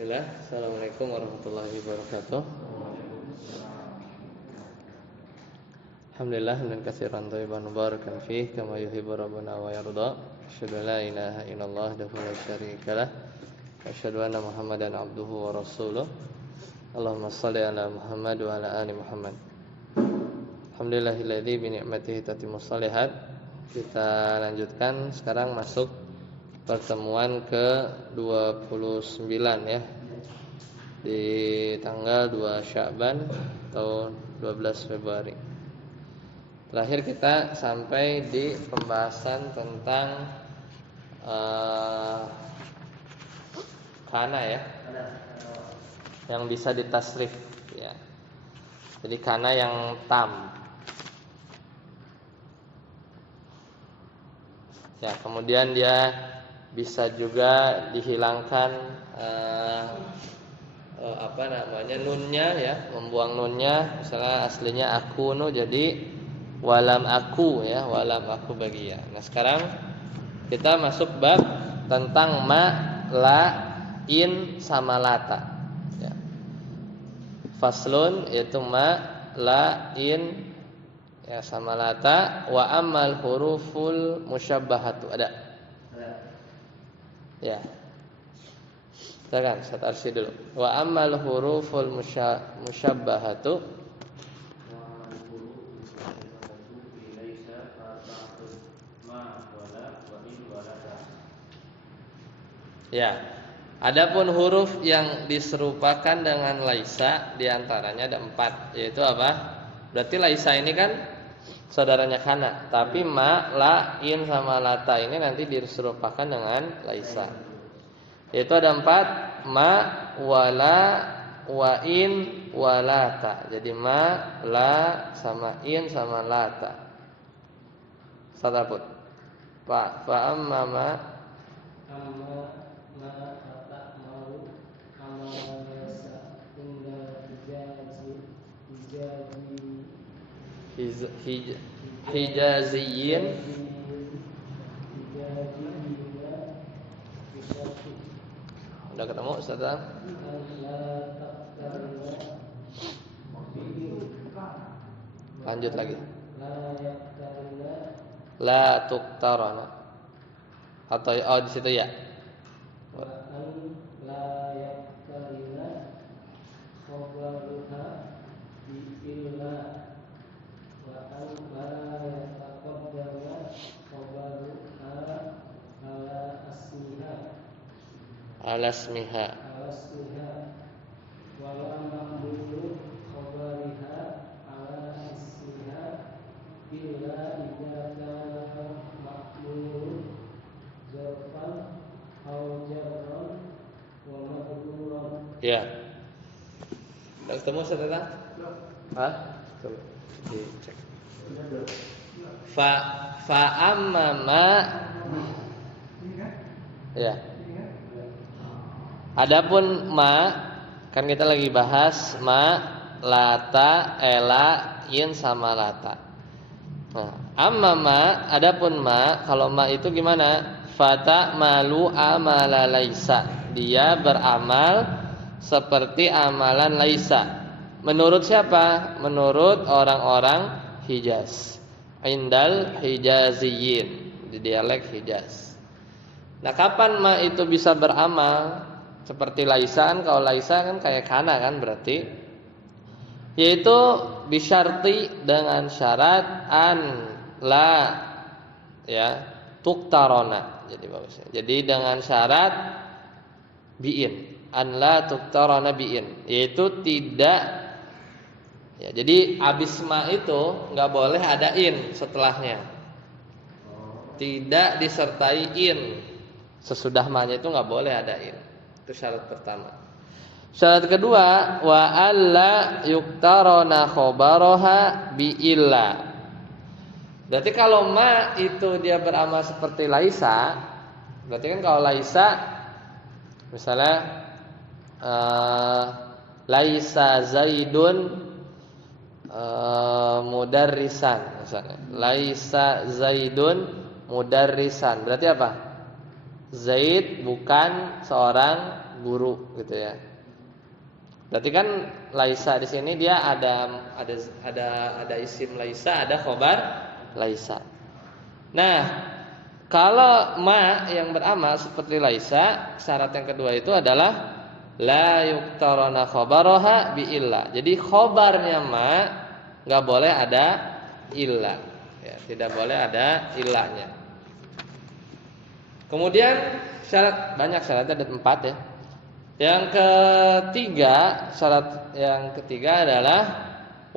Bismillah. Assalamualaikum warahmatullahi wabarakatuh. Alhamdulillah dan katsiran thayyiban mubarakan fih kama yuhibbu rabbuna wa yarda. Asyhadu an la ilaha illallah wahdahu la syarikalah wa asyhadu anna Muhammadan abduhu wa rasuluh. Allahumma shalli ala Muhammad wa ala ali Muhammad. Alhamdulillahilladzi bi ni'matihi tatimmus shalihat. Kita lanjutkan sekarang masuk pertemuan ke-29 ya. Di tanggal 2 Sya'ban tahun 12 Februari. Terakhir kita sampai di pembahasan tentang kana ya, yang bisa ditasrif ya. Jadi kana yang tam. Ya, kemudian dia bisa juga dihilangkan nunnya ya, membuang nunnya. Misalnya aslinya akunu jadi walam aku ya, walam aku bagi ya. Nah, sekarang kita masuk bab tentang ma, la, in sama lata ya. Faslun yaitu ma, la, in ya sama lata. Wa ammal huruful musyabbahatu ada. Ya. Silakan saya tarsi dulu. Wa ammal huruful musyabbahatu ya. Adapun huruf yang diserupakan dengan laisa diantaranya ada 4, yaitu apa? Berarti laisa ini kan saudaranya kana, tapi ma, la, in sama lata ini nanti diserupakan dengan laisa. Yaitu ada 4, ma, wala, wa in, walata. Jadi ma, la, sama in sama lata. Sadaput. Fa amma ma hijaziyin udah ketemu Ustaz? Lanjut lagi. La tuktarana atau di situ ya. Alasmiha wala mamdulu khabariha ala ismiha illa idza kana ma'murun zarfan aw jarran wa madhuran. Ya. Sudah ketemu Saudara? Hah? Coba dicek. Fa amma ma ya. Adapun ma, kan kita lagi bahas ma, lata, ela, in sama lata. Nah, amma ma, adapun ma, kalau ma itu gimana? Fata malu amala laisa. Dia beramal seperti amalan laisa. Menurut siapa? Menurut orang-orang Hijaz. Indal hijaziyin, di dialek Hijaz. Nah, kapan ma itu bisa beramal? Seperti laisa kan, kalau laisa kan kayak kana kan berarti, yaitu bisyarti dengan syarat an la ya tuktarona. Jadi bagusnya. Jadi dengan syarat biin, an la tuktarona biin, yaitu tidak ya. Jadi abis ma itu nggak boleh ada in setelahnya. Tidak disertai in. Sesudah ma-nya itu nggak boleh ada in. Itu syarat pertama. Syarat kedua, wa alla yuktarona khobaroha bi illa. Berarti kalau ma itu dia beramal seperti laisa, berarti kan kalau laisa misalnya laisa zaidun mudarrisan misalnya. Laisa zaidun mudarrisan. Berarti apa? Zaid bukan seorang guru gitu ya. Berarti kan laisa di sini dia ada isim laisa, ada khobar laisa. Nah, kalau ma yang beramal seperti laisa, syarat yang kedua itu adalah la yuqtarana khabaraha bi illa. Jadi khobarnya ma enggak boleh ada illa. Ya, tidak boleh ada illanya. Kemudian banyak syaratnya, ada 4 ya. Yang ketiga, syarat yang ketiga adalah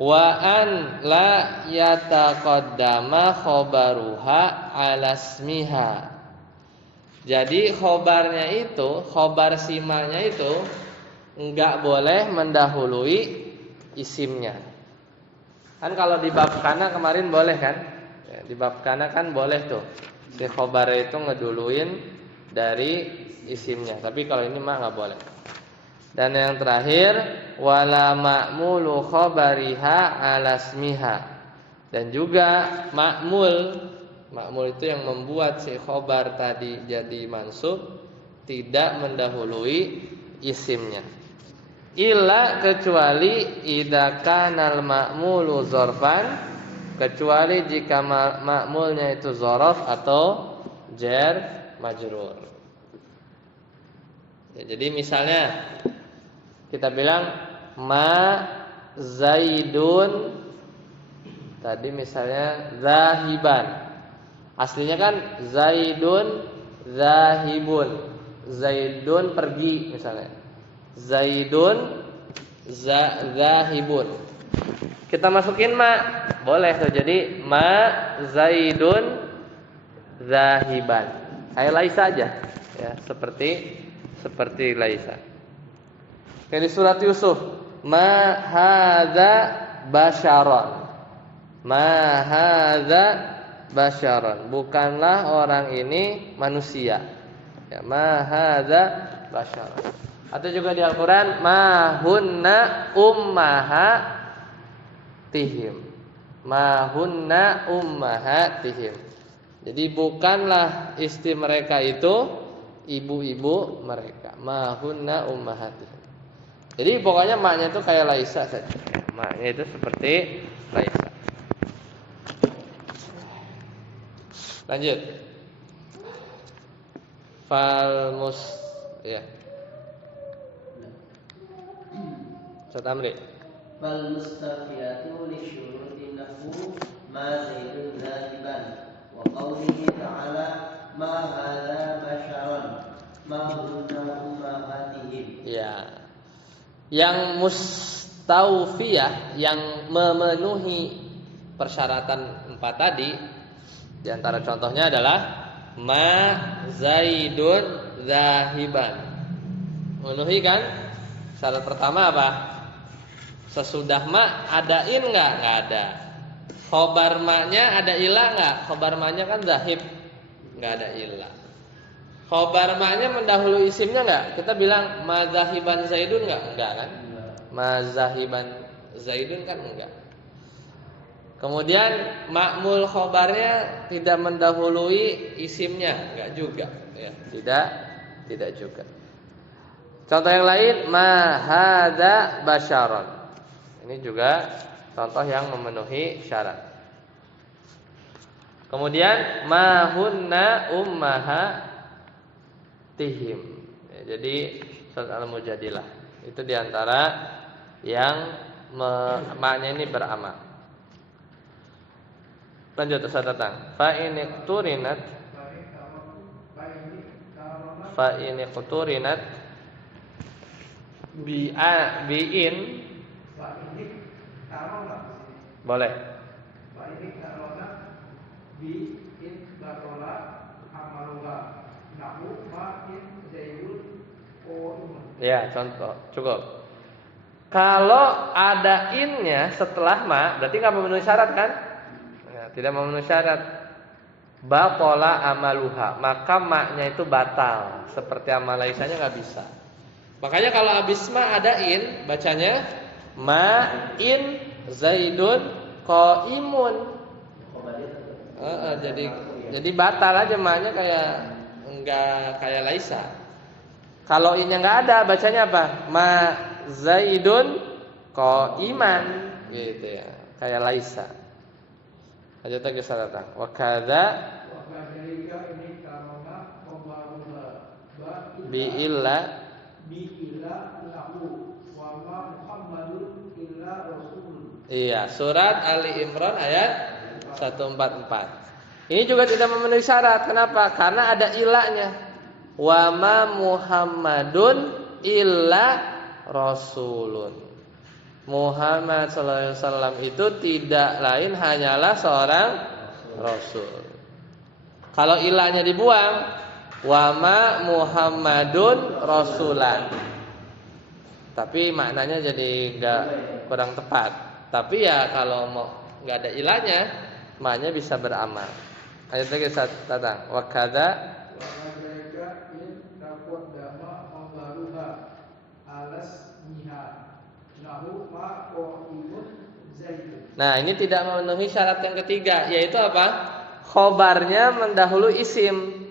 wa an la yataqaddama khobaruha ala ismiha. Jadi khobarnya itu, khobar simanya itu enggak boleh mendahului isimnya. Kan kalau di bab kana kemarin boleh kan? Ya, di bab kana kan boleh tuh. Si khobar itu ngeduluin dari isimnya. Tapi kalau ini mah enggak boleh. Dan yang terakhir wala ma'mulu khabariha ala ismiha. Dan juga ma'mul itu yang membuat si khobar tadi jadi mansub tidak mendahului isimnya. Illa kecuali idza kanal ma'mulu dzarfan, kecuali jika ma'mulnya itu dzaraf atau jar majrur. Ya, jadi misalnya kita bilang ma zaidun, tadi misalnya zahiban. Aslinya kan zaidun zahibun. Zaidun pergi misalnya. Zaidun zahibun. Kita masukin ma, boleh tuh. Jadi ma zaidun zahiban. Kayak laisa aja ya, seperti laisa. Kayak di surat Yusuf, ma hadza basyaron. Ma hadza basyaron. Bukanlah orang ini manusia. Ya, ma hadza basyaron. Atau juga di Al-Qur'an, ma hunna ummahatihim. Ma hunna ummahatihim. Jadi bukanlah istri mereka itu ibu-ibu mereka. Ma hunna ummahatihim. Jadi pokoknya maknya itu kayak laisa saja. Maknya itu seperti laisa. Lanjut. Falmus ya. Ustaz Amri. Fal mustafiyatu li syurutin nahwu ma zaidun zahiban wa qawlihi ta'ala ma hadza basyaran ma hunna ummahatihim. Ya. Yang mustawfiyah, yang memenuhi persyaratan 4 tadi, di antara contohnya adalah ma zaidun zahiban. Memenuhi kan? Syarat pertama apa? Sesudah ma ada in enggak? Enggak ada. Khobar ma-nya ada ilah enggak? Khobar ma-nya kan zahib, enggak ada ilah. Khobar ma-nya mendahului isimnya enggak? Kita bilang ma zahiban zaidun enggak? Enggak kan? Ma zahiban zaidun kan enggak. Kemudian ma'mul khobarnya tidak mendahului isimnya, enggak juga ya. Tidak juga. Contoh yang lain, ma hadza basyaron. Ini juga contoh yang memenuhi syarat. Kemudian ma hunna ummahatihim. Ya, jadi surat Al-Mujadilah itu diantara yang maknanya ini beramal. Lanjut Ustaz datang. Fa in qturinat bi'in boleh. Ya, contoh cukup. Kalau ada innya setelah ma, berarti nggak memenuhi syarat kan? Ya, tidak memenuhi syarat. Baqala amaluha, maka maknya itu batal. Seperti amal laisanya nggak bisa. Makanya kalau abis ma ada in, bacanya ma in zaidun qaimun. Jadi batal aja maknya, kayak enggak kayak laisa. Kalau innya nggak ada, bacanya apa? Ma Zaidun qa'iman gitu ya. Kayak laisa. Aja tak bisa datang. Wa kadza ini karena pembarulah bi illa lahu wa ma Muhammadun illa rasul. Iya, surat Ali Imran ayat 144. Ini juga tidak memenuhi syarat. Kenapa? Karena ada ilahnya. Wa ma Muhammadun illa rasulun. Muhammad sallallahu alaihi wasallam itu tidak lain hanyalah seorang rasul. Kalau ilahnya dibuang, wa ma Muhammadun rasulan. Tapi maknanya jadi kurang tepat. Tapi ya kalau mau enggak ada ilahnya, maknanya bisa beramal. Ayat lagi datang. Wa kadza Nah, ini tidak memenuhi syarat yang ketiga, yaitu apa? Khobarnya mendahului isim.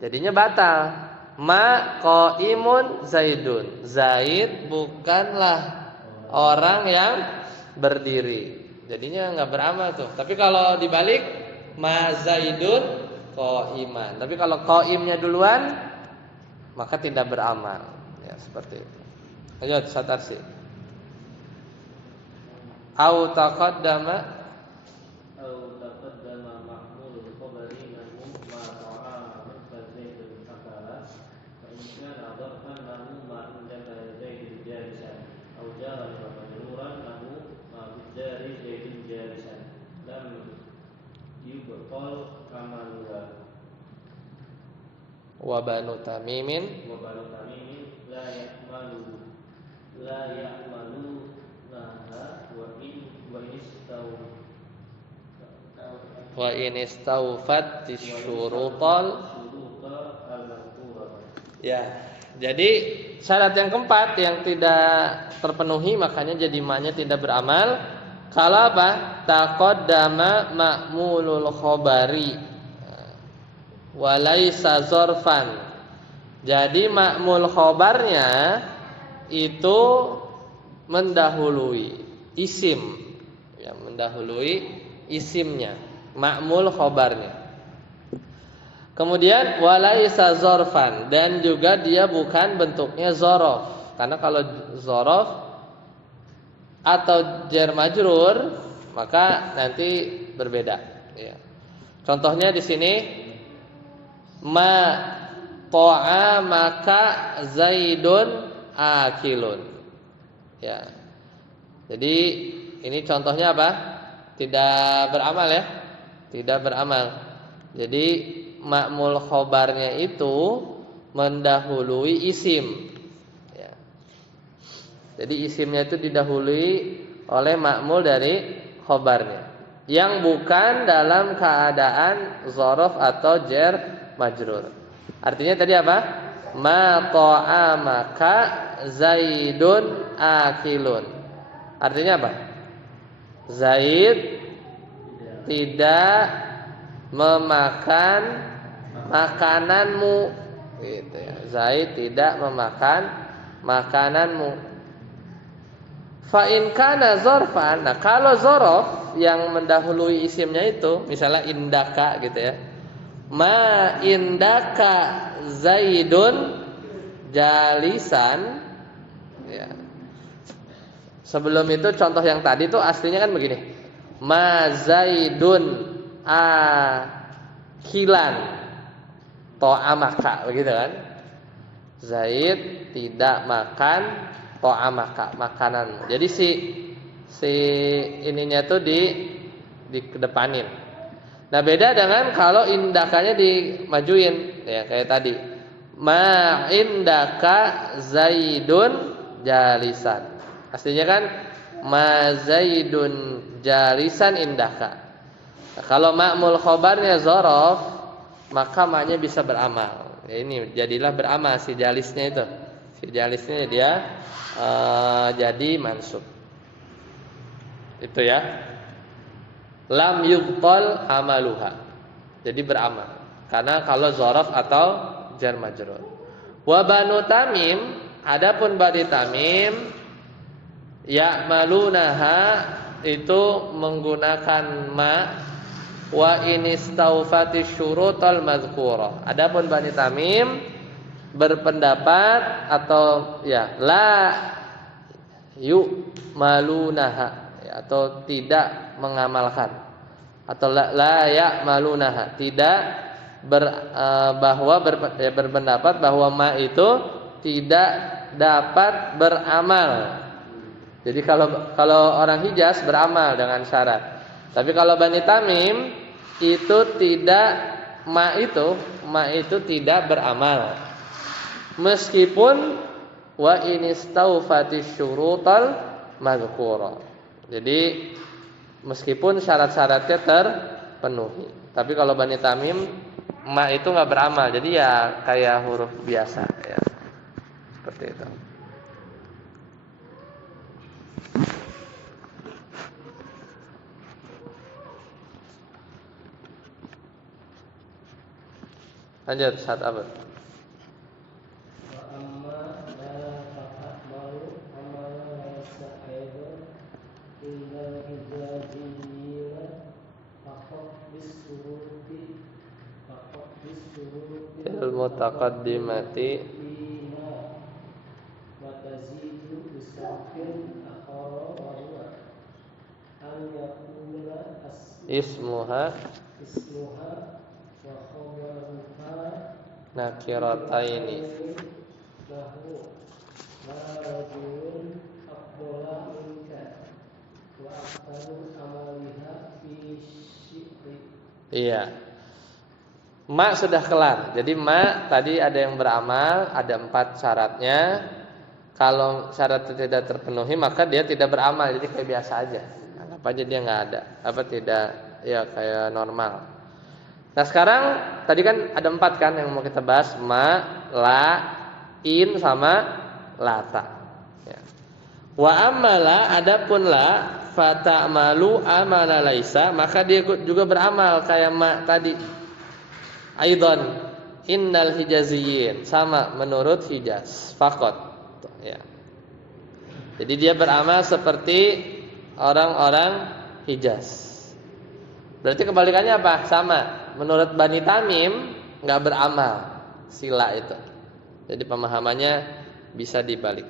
Jadinya batal. Ma qaimun Zaidun. Zaid bukanlah orang yang berdiri. Jadinya enggak beramal tuh. Tapi kalau dibalik ma Zaidun qaiman. Tapi kalau qaimnya duluan maka tidak beramal. Ya, seperti itu. Ayo Satarsi. Au taqaddama mahmulul khabari lahu ma ta'ama zaidun akala fa in kana dharfan lahu ma indaka zaidun jalisan au jaran wa majruran lahu ma bidari zaidun jalisan lam yubtal kamaluha wa banu tamimin la ya'malu laha wa in istawfat syurutal. Ya. Jadi syarat yang keempat yang tidak terpenuhi makanya jadi ma-nya tidak beramal. Kalau apa? Taqaddama ma'mulul khabari wa laisa zorfan. Jadi ma'mul khabarnya itu mendahului isim, ya, mendahului isimnya, ma'mul khobarnya. Kemudian walaisa zorfan, dan juga dia bukan bentuknya zorof. Karena kalau zorof atau jar majrur maka nanti berbeda. Ya. Contohnya di sini ma ta'amaka Zaidun akilun. Ya. Jadi ini contohnya apa? Tidak beramal ya. Tidak beramal. Jadi ma'mul khobarnya itu mendahului isim ya. Jadi isimnya itu didahului oleh ma'mul dari khobarnya, yang bukan dalam keadaan zorof atau jar majrur. Artinya tadi apa? Ma ta'amaka Zaidun akilun. Artinya apa? Zaid tidak memakan makananmu, gitu ya. Zaid tidak memakan makananmu. Fa in kana zorfan, nah kalau zorof yang mendahului isimnya itu, misalnya indaka gitu ya. Ma indaka Zaidun jalisan ya. Sebelum itu contoh yang tadi tuh aslinya kan begini. Ma Zaidun akilan to'amaka, begitu kan? Zaid tidak makan to'amaka, makanan. Jadi si ininya tuh dikedepanin. Nah, beda dengan kalau indakanya dimajuin ya, kayak tadi. Ma indaka Zaidun jalisan. Aslinya kan ma Zaidun jalisan indaka. Nah, kalau ma'mul khobarnya zorof, maka maknya bisa beramal. Ya, ini jadilah beramal si jalisnya itu. Si jalisnya dia jadi mansub. Itu ya. Lam yubtal amaluha. Jadi beramal. Karena kalau zorof atau jar majrur. Wa Banu Tamim, adapun Bani Tamim ya'malunaha itu menggunakan ma wa inistaufati syurutal mazkurah. Adapun Bani Tamim berpendapat atau ya la yu'malunaha ya, atau tidak mengamalkan atau la ya'malunaha tidak berpendapat bahwa ma itu tidak dapat beramal. Jadi kalau orang Hijaz beramal dengan syarat. Tapi kalau Bani Tamim itu tidak, ma itu tidak beramal. Meskipun wa inistaufatish syurutal mazkurah. Jadi meskipun syarat-syaratnya terpenuhi. Tapi kalau Bani Tamim ma itu nggak beramal. Jadi ya kayak huruf biasa ya. Seperti itu. Lanjut saat apa? Mutaqaddimati ismuha nakirataini iya. Ma sudah kelar. Jadi ma tadi ada yang beramal, ada 4 syaratnya. Kalau syarat tidak terpenuhi maka dia tidak beramal. Jadi kayak biasa aja. Anggap aja dia nggak ada. Apa tidak? Ya kayak normal. Nah sekarang tadi kan ada 4 kan yang mau kita bahas, ma, la, in sama lata. Ya. Wa amala adapun la fata'malu amala laisa, maka dia juga beramal kayak ma tadi. Aidan innal hijaziyin, sama menurut Hijaz faqat ya. Jadi dia beramal seperti orang-orang Hijaz. Berarti kebalikannya apa? Sama. Menurut Bani Tamim enggak beramal sila itu. Jadi pemahamannya bisa dibalik.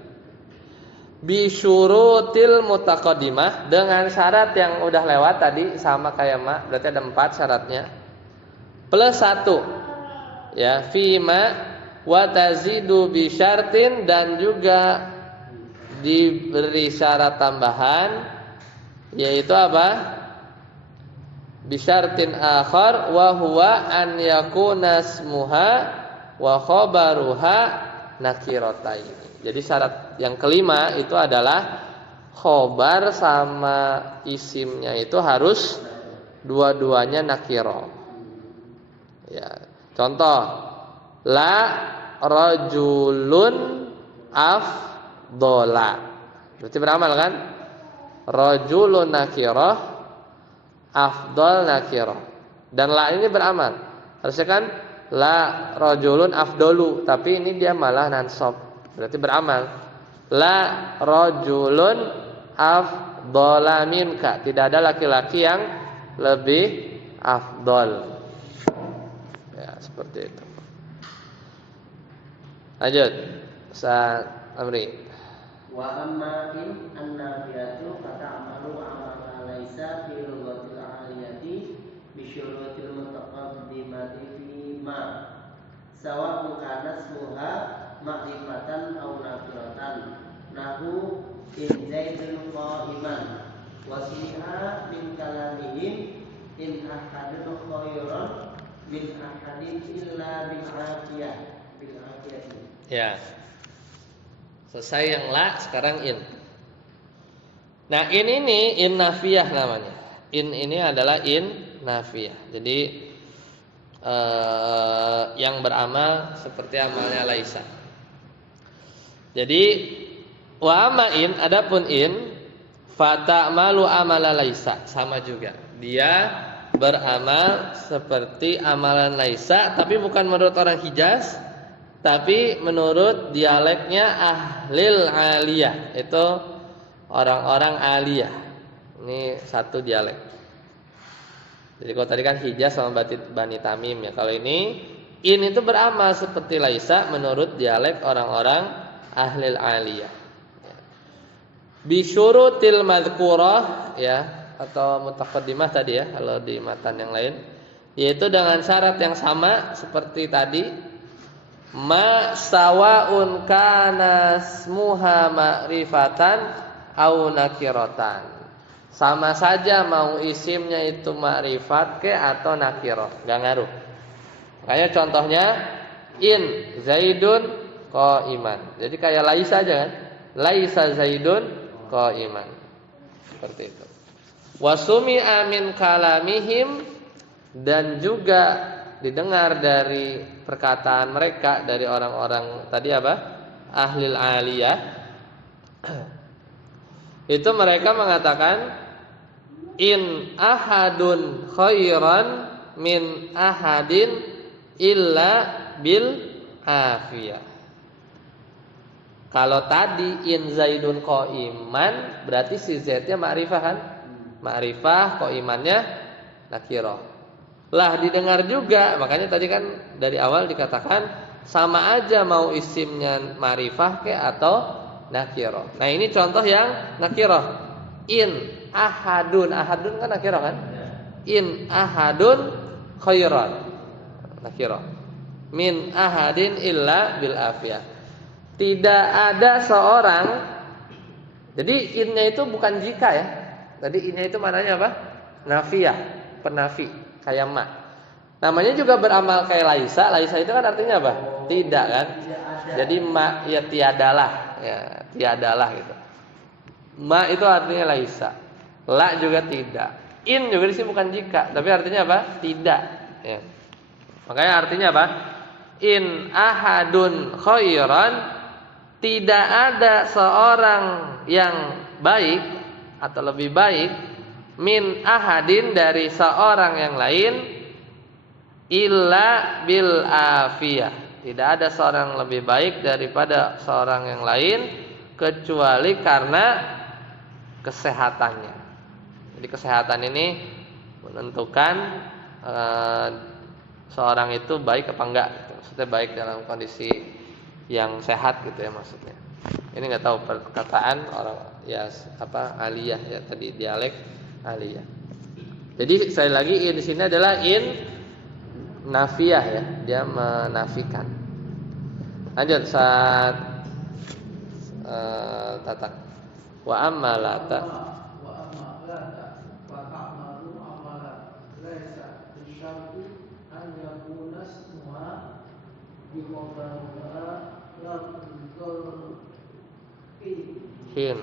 Bi syurutil mutaqaddimah, dengan syarat yang udah lewat tadi sama kayak ma, berarti ada 4 syaratnya. Plus 1 ya, fima wa tazidu bi syartin, dan juga diberi syarat tambahan yaitu apa? Bi syartin akhar wa huwa an yakuna ismuha wa khabaruha nakiratain. Jadi syarat yang kelima itu adalah khobar sama isimnya itu harus dua-duanya nakirah. Ya, contoh la rajulun afdola, berarti beramal kan? Rajulun nakirah, afdol nakirah, dan la ini beramal. Harusnya kan la rajulun afdolu, tapi ini dia malah nansab, berarti beramal. La rajulun afdola minka, tidak ada laki-laki yang lebih afdol. Ya, seperti itu. Lanjut. Ustaz Amri. Wa amma in an-nafiyatu fata'malu amala laisa fi lughatil aliyati bi syurutil mutaqaddimati fi ma sawa'un kana ismuha ma'rifatan aw nakiratan nahu in zaidun qa'iman wa siha min kalamihim in ahadun khairan min ahadin illa bil afiyah. Ya. Selesai yang la, sekarang in. Nah, ini in nafiyah namanya. In ini adalah in nafiyah. Jadi yang beramal seperti amalnya laisa. Jadi wa amma in, adapun in fata'malu amala laisa, sama juga. Dia beramal seperti amalan laisa, tapi bukan menurut orang Hijaz, tapi menurut dialeknya ahlil aliyah, itu orang-orang aliyah. Ini satu dialek. Jadi kalau tadi kan Hijaz sama Bani Tamim ya. Kalau ini itu beramal seperti laisa menurut dialek orang-orang ahlil aliyah. Bisyurutil madhkurah ya, atau mutaqaddimah tadi ya kalau di matan yang lain, yaitu dengan syarat yang sama seperti tadi, ma sawaun kana ismuha ma'rifatan au nakiratan. Sama saja mau isimnya itu ma'rifat ke atau nakirah, enggak ngaruh. Kayak contohnya in Zaidun qa'iman. Jadi kayak laisa aja kan? Laisa Zaidun qa'iman. Seperti itu. Wasumi amin kalamihim, dan juga didengar dari perkataan mereka, dari orang-orang tadi apa? Ahlil aliyah. Itu mereka mengatakan in ahadun khairan min ahadin illa bil afiyah. Kalau tadi in Zaidun qa'iman, berarti si Z-nya ma'rifah kan? Ma'rifah, qa'imannya nakirah. Lah didengar juga, makanya tadi kan dari awal dikatakan sama aja mau isimnya ma'rifah ke atau nakirah. Nah ini contoh yang nakirah. In ahadun kan nakirah kan? In ahadun khairan nakirah. Min ahadin illa bil afiyah. Tidak ada seorang. Jadi innya itu bukan jika ya. Tadi innya itu maknanya apa? Nafiyah, penafi, kayak ma. Namanya juga beramal kayak laisa. Laisa itu kan artinya apa? Tidak kan? Jadi ma ya tiadalah, ya tiadalah gitu. Ma itu artinya laisa. La juga tidak. In juga di sini bukan jika, tapi artinya apa? Tidak. Ya. Makanya artinya apa? In ahadun khairan, tidak ada seorang yang baik atau lebih baik min ahadin dari seorang yang lain illa bil afiyah. Tidak ada seorang lebih baik daripada seorang yang lain kecuali karena kesehatannya. Jadi kesehatan ini menentukan seorang itu baik apa enggak gitu. Maksudnya baik dalam kondisi yang sehat gitu ya maksudnya. Ini nggak tahu perkataan orang ya apa aliyah ya tadi dialek aliyah. Jadi sekali lagi in di sini adalah in nafiyah ya, dia menafikan. Lanjut saat tatak wa ammalata hin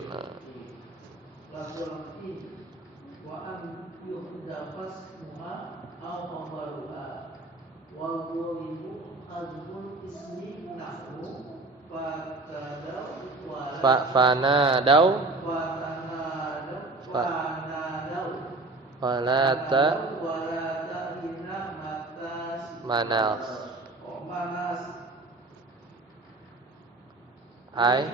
wa an yuhdafas muha aw mabaruha wal ghalibu azbun ismi nahwu fanadau walata hina manas ai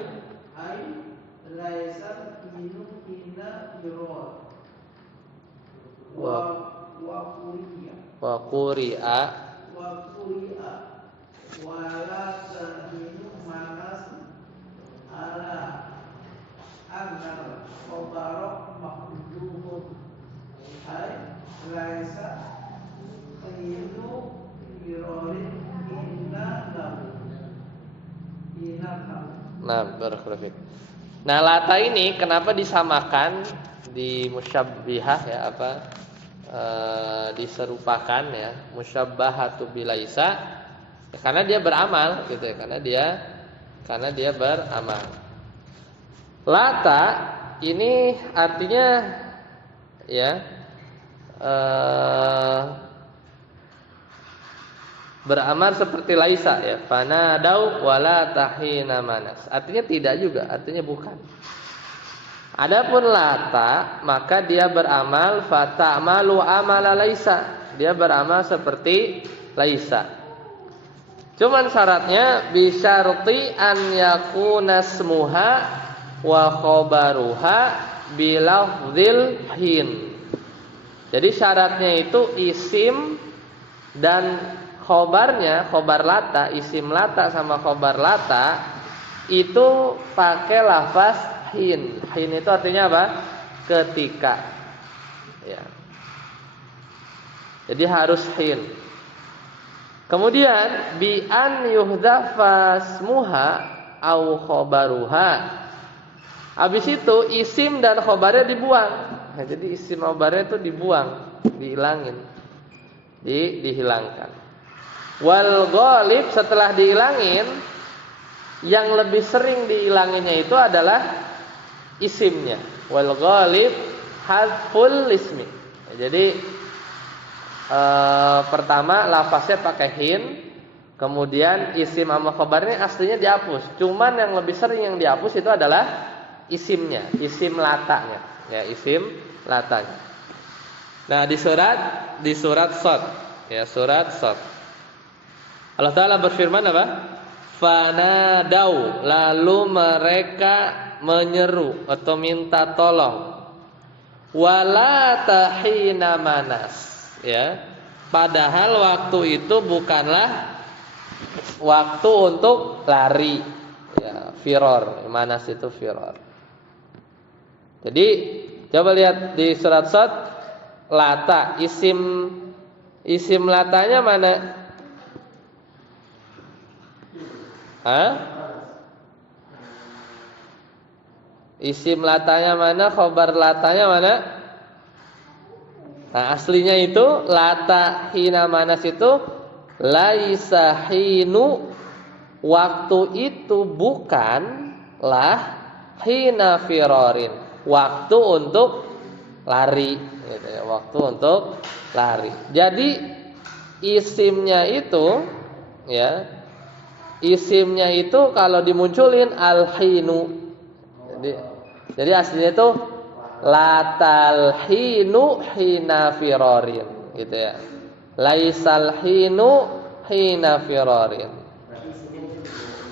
laisan minum hina yurod wa quri'a wala tahinu manas ala annar qabarok mahduhun ay laisa hinu yurod inna lahu. Nah, barakallahu fiik. Nah, lata ini kenapa disamakan di musyabbihah ya apa diserupakan ya musyabbahatu bilaisa ya, karena dia beramal gitu ya, karena dia beramal. Lata ini artinya ya beramal seperti laisa ya, fanadau wala tahina manas. Artinya tidak juga, artinya bukan. Adapun lata maka dia beramal fata'malu amala laisa. Dia beramal seperti laisa. Cuman syaratnya bisyarti an yakuna smuha wa khabaruha bilafdzil hin. Jadi syaratnya itu isim dan khobarnya, khobar lata, isim lata sama khobar lata itu pakai lafaz hin. Hin itu artinya apa? Ketika. Ya. Jadi harus hin. Kemudian bi an yuhdhafa smuha au khobaruha. Habis itu isim dan khobarnya dibuang. Nah, jadi isim khobarnya itu dibuang, dihilangin. Dihilangkan. Wal ghalib setelah dihilangin, yang lebih sering dihilanginnya itu adalah isimnya. Wal ghalib hadful ismi. Jadi pertama lafaznya pakai hin, kemudian isim sama khabarnya aslinya dihapus. Cuman yang lebih sering yang dihapus itu adalah isimnya, isim latanya, ya isim latanya. Nah di surat Shad, ya surat Shad, Allah Taala berfirman apa? Fanadau, lalu mereka menyeru atau minta tolong. Wala tahina manas. Ya, padahal waktu itu bukanlah waktu untuk lari, ya, firor, manas itu firor. Jadi coba lihat di surat Shad, lata, isim latanya mana? Hah? Isim latanya mana? Khobar latanya mana? Nah aslinya itu lata hina manas itu laisa hinu, waktu itu bukanlah hina firorin, waktu untuk lari, gitu ya, waktu untuk lari. Jadi isimnya itu, ya, isimnya itu kalau dimunculin al-hinu. Jadi aslinya itu latal hinu hina firorin, gitu ya. Laisal hinu hina firorin.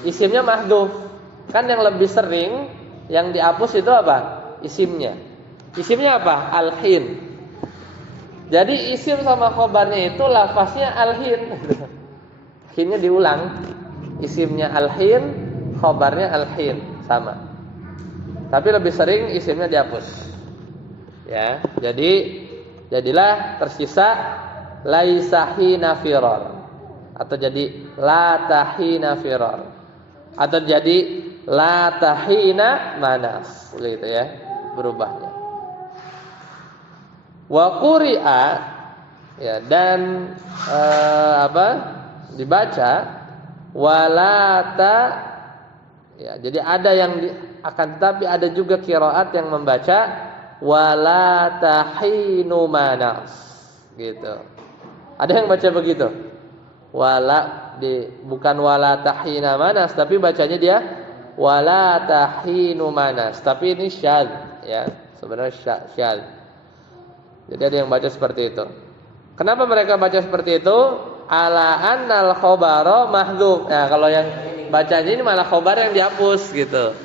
Isimnya mahdhuf. Kan yang lebih sering yang dihapus itu apa? Isimnya. Isimnya apa? Al-hin. Jadi isim sama khobarnya itu lafaznya al-hin. Hinnya diulang. Isimnya al-hin, khobarnya al-hin, sama. Tapi lebih sering isimnya dihapus. Ya, jadilah tersisa laisa hina firor, atau jadi la tahina firor, atau jadi la tahina manas, gitu ya, berubahnya. Wa quri'a, ya, dan dibaca walata, ya, jadi ada yang akan tetapi ada juga qiraat yang membaca wala tahinu manas, gitu. Ada yang baca begitu. Bukan wala tahina manas, tapi bacanya dia wala tahinu manas. Tapi ini syadz, ya, sebenarnya syadz. Jadi ada yang baca seperti itu. Kenapa mereka baca seperti itu? Ala annal khobaro mahdhuf. Nah, kalau yang bacanya ini malah khobar yang dihapus, gitu.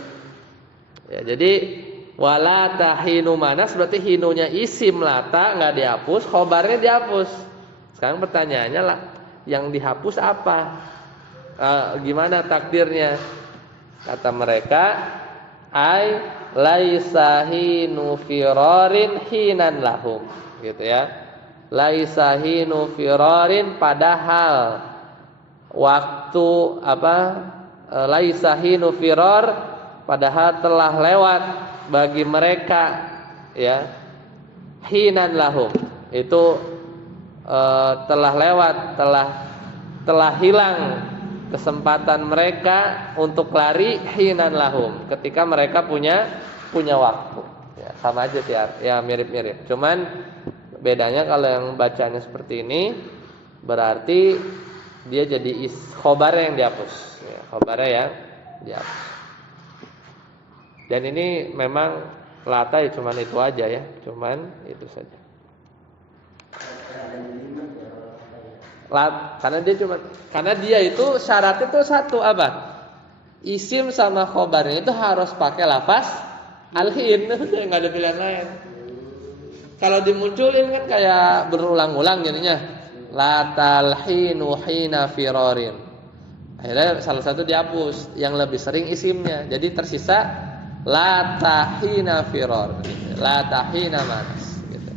Ya, jadi wala tahinu manas berarti hinunya isim lata nggak dihapus, khobarnya dihapus. Sekarang pertanyaannya lah, yang dihapus apa? Gimana takdirnya? Kata mereka, ai laisa hinu firorin hinan lahum, gitu ya. Laisa hinu firorin, padahal waktu laisa hinu firor, padahal telah lewat bagi mereka, ya, hinan lahum, itu telah lewat, telah hilang kesempatan mereka untuk lari, hinan lahum, ketika mereka punya waktu, ya, sama aja sih, ya, mirip-mirip. Cuman bedanya kalau yang bacanya seperti ini berarti dia jadi khobarnya yang dihapus, ya, khobarnya yang dihapus. Dan ini memang lata ya cuman itu aja, ya, cuman itu saja. Karena dia itu syaratnya itu satu apa? Isim sama khobarnya itu harus pakai lafaz al-hin, udah nggak ada pilihan lain. Kalau dimunculin kan kayak berulang-ulang jadinya. La talhinu hina firarin. Akhirnya salah satu dihapus, yang lebih sering isimnya. Jadi tersisa la tahina firar, la tahina manas gitu.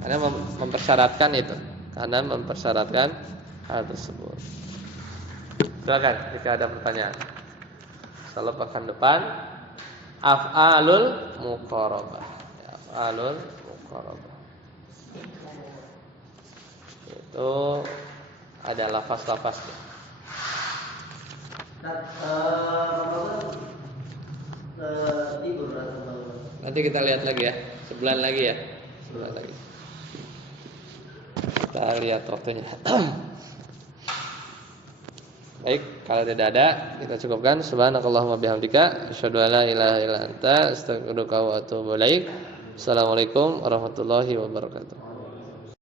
Karena mempersyaratkan itu. Karena mempersyaratkan hal tersebut. Silakan jika ada pertanyaan. Insyaallah pekan depan af'alul muqarabah. Af'alul muqarabah. Itu ada lafaz-lafaznya. Tidur atau Nanti kita lihat lagi ya, sebulan lagi ya. Sebulan lagi. Kita lihat waktunya. Baik, kalau tidak ada kita cukupkan. Subhanakallahumma bihamdika asyhadu an la ilaha illa anta astaghfiruka wa atubu ilaik. Assalamualaikum warahmatullahi wabarakatuh.